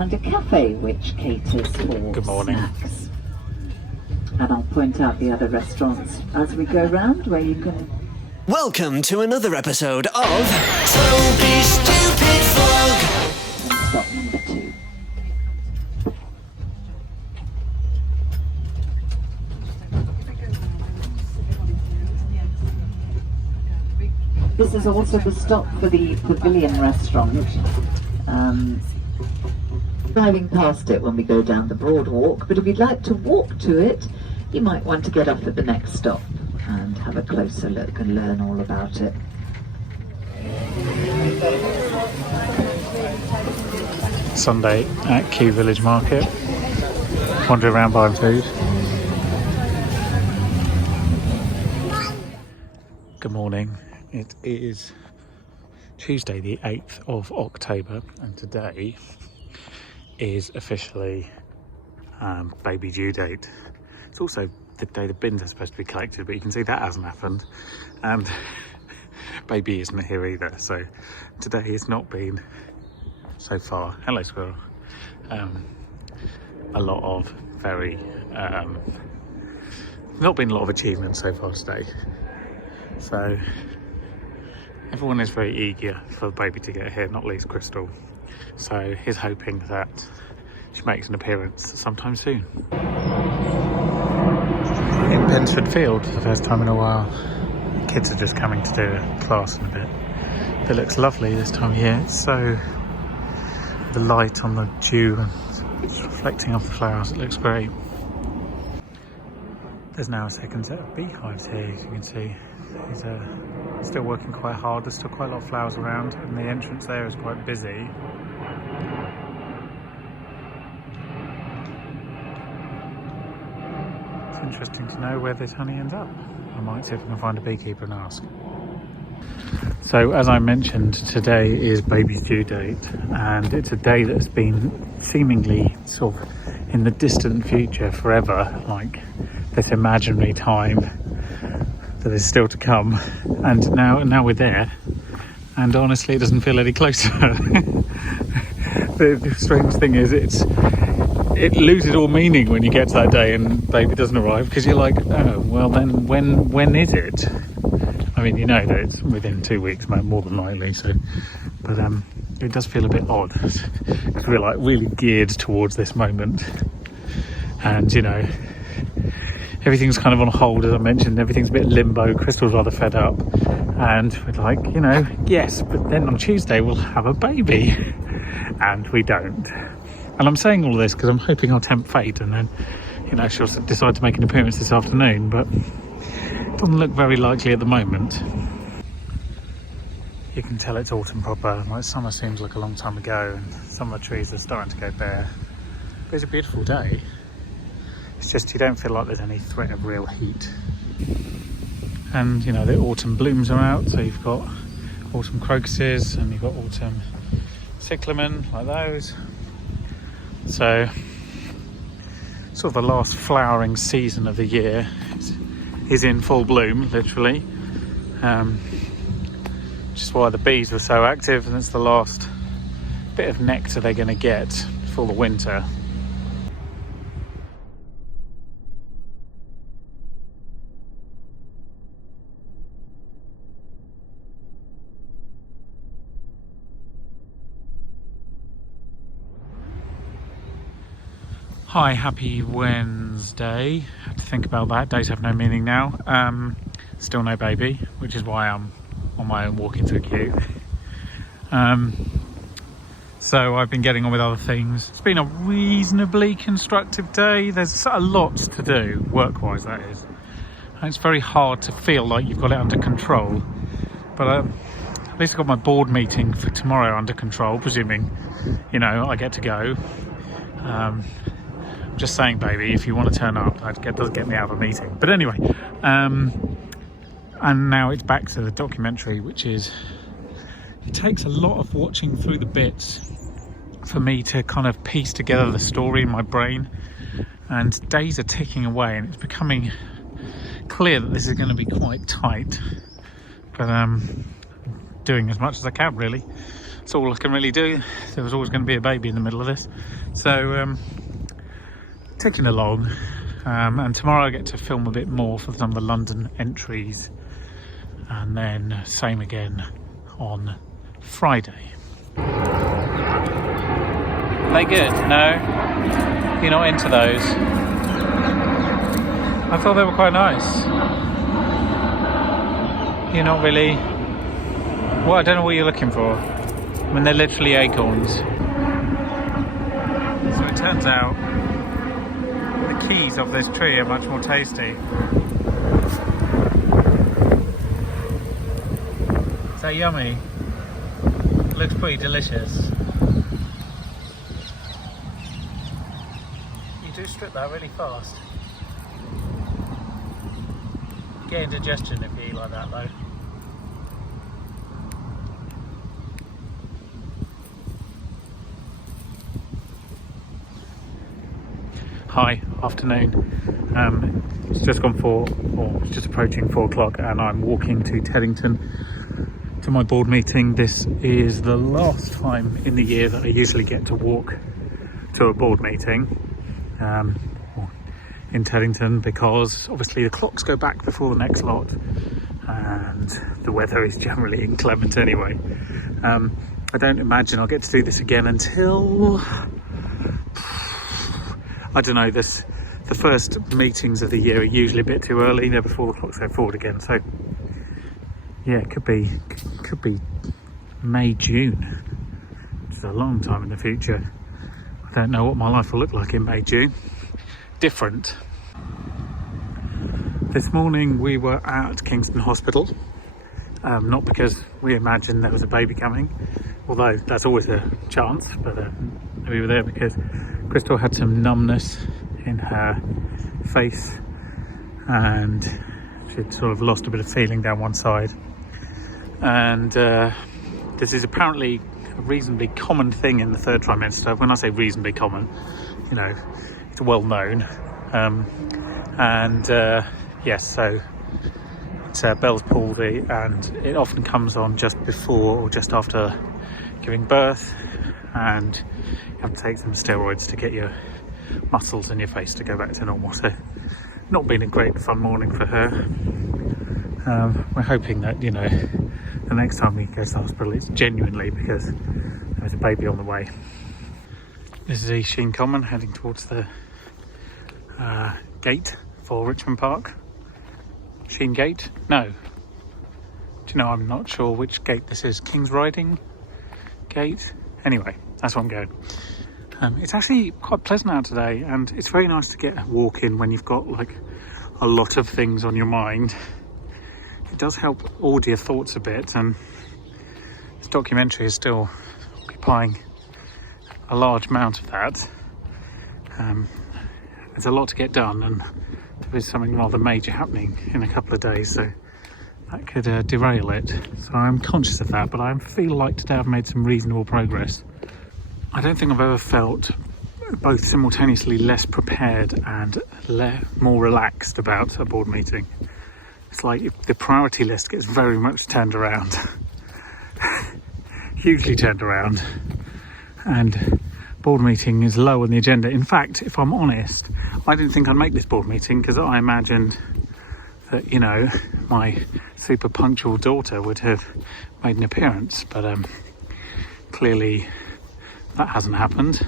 And a cafe which caters for Good morning. snacks. And I'll point out the other restaurants as we go round where you can... Welcome to another episode of Toby Stupid Vlog. Stop number 2. This is also the stop for the Pavilion restaurant. Driving past it when we go down the boardwalk, but if you'd like to walk to it, you might want to get off at the next stop and have a closer look and learn all about it. Sunday at Kew Village Market. Wandering around buying food. Good morning. It is Tuesday the 8th of October and today is officially baby due date. It's also the day the bins are supposed to be collected, but you can see that hasn't happened and baby isn't here either, so today has not been so far, hello squirrel, a lot of very not been a lot of achievements so far today, so everyone is very eager for the baby to get here, not least Crystal, so he's hoping that she makes an appearance sometime soon. In Pensford Field for the first time in a while. Kids are just coming to do a class in a bit. It looks lovely this time of year. It's so, the light on the dew and it's reflecting off the flowers, it looks great. There's now a second set of beehives here, as you can see. He's still working quite hard, there's still quite a lot of flowers around and the entrance there is quite busy. It's interesting to know where this honey ends up. I might see if I can find a beekeeper and ask. So as I mentioned, today is baby's due date and it's a day that's been seemingly sort of in the distant future forever, like this imaginary time that is still to come, and now we're there and honestly it doesn't feel any closer. The strange thing is it loses all meaning when you get to that day and baby doesn't arrive, because you're like, oh well then when is it? I mean, you know that it's within 2 weeks more than likely, so but it does feel a bit odd because we're like really geared towards this moment, and you know everything's kind of on hold, as I mentioned, everything's a bit limbo. Crystal's rather fed up and we're like, you know, yes, but then on Tuesday we'll have a baby and we don't. And I'm saying all this because I'm hoping I'll tempt fate and then, you know, she'll decide to make an appearance this afternoon, but it doesn't look very likely at the moment. You can tell it's autumn proper, like summer seems like a long time ago and some of the trees are starting to go bare. But it's a beautiful day. It's just you don't feel like there's any threat of real heat. And you know, the autumn blooms are out, so you've got autumn crocuses and you've got autumn cyclamen like those. So sort of the last flowering season of the year is in full bloom, literally, which is why the bees were so active, and it's the last bit of nectar they're going to get before the winter. Hi, happy Wednesday. Had to think about that. Days have no meaning now. Still no baby, which is why I'm on my own walking to a queue. So I've been getting on with other things. It's been a reasonably constructive day. There's a lot to do, work-wise that is. And it's very hard to feel like you've got it under control. But at least I've got my board meeting for tomorrow under control, presuming, you know, I get to go. Just saying, baby, if you want to turn up, that does get me out of a meeting. But anyway, and now it's back to the documentary, which is, it takes a lot of watching through the bits for me to kind of piece together the story in my brain. And days are ticking away and it's becoming clear that this is going to be quite tight. But doing as much as I can, really. That's all I can really do. There was always going to be a baby in the middle of this. So, ticking along. And tomorrow I get to film a bit more for some of the London entries. And then same again on Friday. Are they good? No? You're not into those? I thought they were quite nice. You're not really... Well, I don't know what you're looking for. I mean, they're literally acorns. So it turns out the keys of this tree are much more tasty. Is that yummy? Looks pretty delicious. You do strip that really fast. Get indigestion if you eat like that though. Hi, afternoon. It's just gone 4, or it's just approaching 4 o'clock, and I'm walking to Teddington to my board meeting. This is the last time in the year that I usually get to walk to a board meeting in Teddington, because obviously the clocks go back before the next lot, and the weather is generally inclement anyway. I don't imagine I'll get to do this again until... I don't know, the first meetings of the year are usually a bit too early, they're before the clocks go forward again, so yeah, it could be May, June, which is a long time in the future. I don't know what my life will look like in May, June. Different. This morning we were at Kingston Hospital, not because we imagined there was a baby coming, although that's always a chance, but we were there because Crystal had some numbness in her face and she'd sort of lost a bit of feeling down one side. And this is apparently a reasonably common thing in the third trimester. When I say reasonably common, you know, it's well known. Yes, so it's Bell's palsy, and it often comes on just before or just after giving birth, and you have to take some steroids to get your muscles in your face to go back to normal. So not been a great fun morning for her. We're hoping that, you know, the next time we go to the hospital it's genuinely because there's a baby on the way. This is East Sheen Common, heading towards the gate for Richmond Park. Sheen Gate? No. Do you know, I'm not sure which gate this is. King's Riding Gate? Anyway, that's where I'm going. It's actually quite pleasant out today, and it's very nice to get a walk in when you've got like a lot of things on your mind. It does help order your thoughts a bit, and this documentary is still occupying a large amount of that. There's a lot to get done, and there is something rather major happening in a couple of days, so that could derail it. So I'm conscious of that, but I feel like today I've made some reasonable progress. I don't think I've ever felt both simultaneously less prepared and more relaxed about a board meeting. It's like the priority list gets very much turned around, hugely turned around, and board meeting is low on the agenda. In fact, if I'm honest, I didn't think I'd make this board meeting because I imagined that, you know, my super punctual daughter would have made an appearance, but clearly that hasn't happened.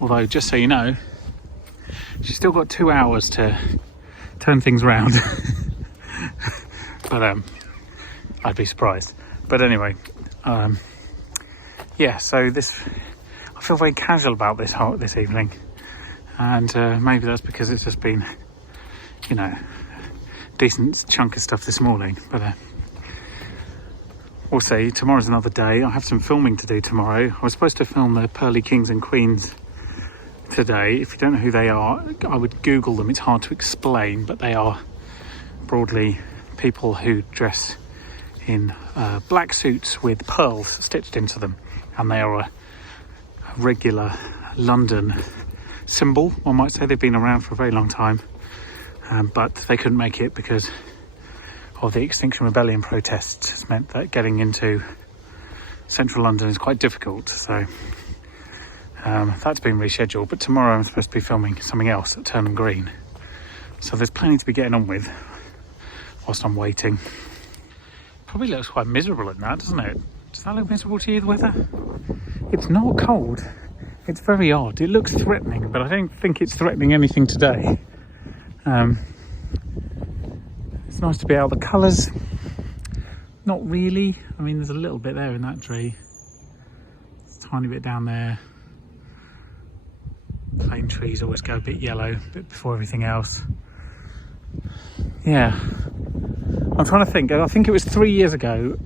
Although, just so you know, she's still got 2 hours to turn things around. But I'd be surprised. But anyway, yeah, so I feel very casual about this evening, and maybe that's because it's just been, you know, decent chunk of stuff this morning. But we'll see. Tomorrow's another day. I have some filming to do tomorrow. I was supposed to film the Pearly Kings and Queens today. If you don't know who they are, I would Google them. It's hard to explain, but they are broadly people who dress in black suits with pearls stitched into them, and they are a regular London symbol, one might say. They've been around for a very long time, but they couldn't make it because of the Extinction Rebellion protests. Has meant that getting into central London is quite difficult, so that's been rescheduled. But tomorrow I'm supposed to be filming something else at Turnham Green, so there's plenty to be getting on with whilst I'm waiting. Probably looks quite miserable in that, doesn't it? Does that look miserable to you, the weather? It's not cold. It's very odd. It looks threatening, but I don't think it's threatening anything today. It's nice to be out. The colours, not really. I mean, there's a little bit there in that tree. There's a tiny bit down there. Plain trees always go a bit yellow, a bit before everything else. Yeah. I'm trying to think. I think it was 3 years ago,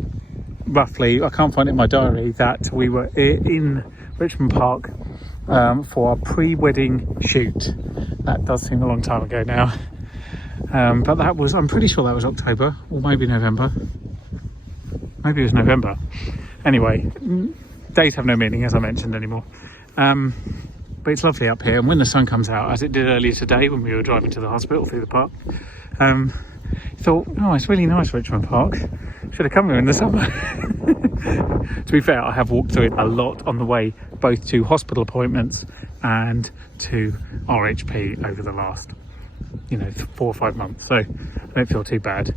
roughly. I can't find it in my diary, that we were in Richmond Park for our pre-wedding shoot. That does seem a long time ago now. But that was, I'm pretty sure that was October, or maybe November. Maybe it was November. Anyway, days have no meaning, as I mentioned, anymore. But it's lovely up here, and when the sun comes out, as it did earlier today when we were driving to the hospital through the park, thought, oh, it's really nice, Richmond Park. Should have come here in the summer. To be fair, I have walked through it a lot on the way, both to hospital appointments and to RHP over the last, 4 or 5 months. So I don't feel too bad.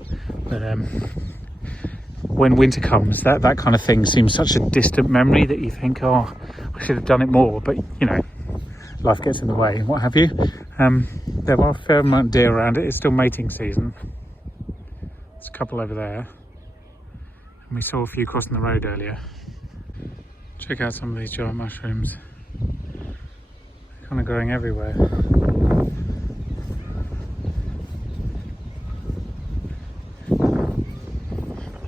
But when winter comes, that kind of thing seems such a distant memory that you think, oh, I should have done it more. But, life gets in the way and what have you. There are a fair amount of deer around it. It's still mating season. There's a couple over there. And we saw a few crossing the road earlier. Check out some of these giant mushrooms. They're kind of growing everywhere.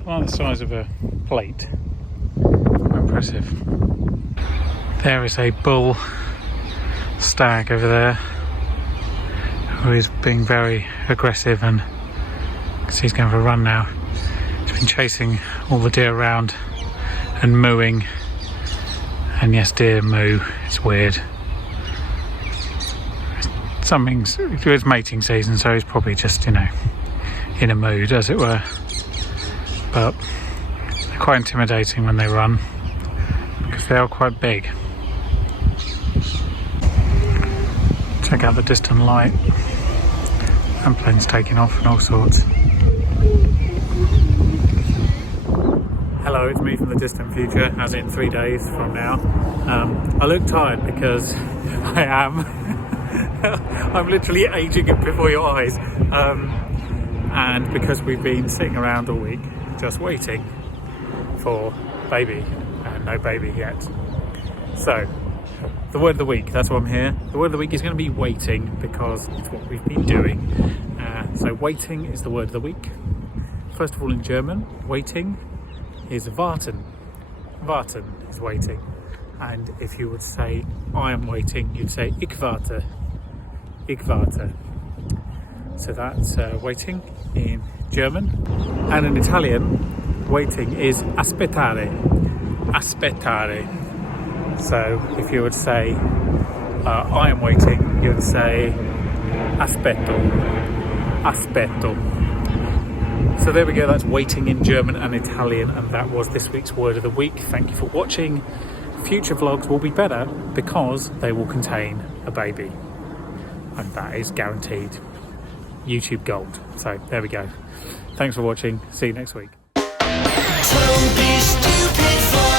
Well, the size of a plate. Quite impressive. There is a bull stag over there who is being very aggressive, and you can see he's going for a run now. He's been chasing all the deer around and mooing, and yes, deer moo, it's weird. It's mating season, so he's probably just, in a mood, as it were. But they're quite intimidating when they run, because they are quite big. Check out the distant light, and planes taking off and all sorts. Hello, it's me from the distant future, as in 3 days from now. I look tired because I am. I'm literally aging it before your eyes. And because we've been sitting around all week just waiting for baby, and no baby yet. So, the word of the week, that's why I'm here. The word of the week is going to be waiting, because it's what we've been doing. So waiting is the word of the week. First of all, in German, waiting is warten. Warten is waiting. And if you would say, I am waiting, you'd say, ich warte. Ich warte. So that's waiting in German. And in Italian, waiting is aspettare. Aspettare. So if you would say, I am waiting, you would say, aspetto. Aspetto. So there we go, that's waiting in German and Italian, and that was this week's word of the week. Thank you for watching. Future vlogs will be better because they will contain a baby, and that is guaranteed. YouTube gold. So there we go. Thanks for watching. See you next week. Toby's stupid vlog.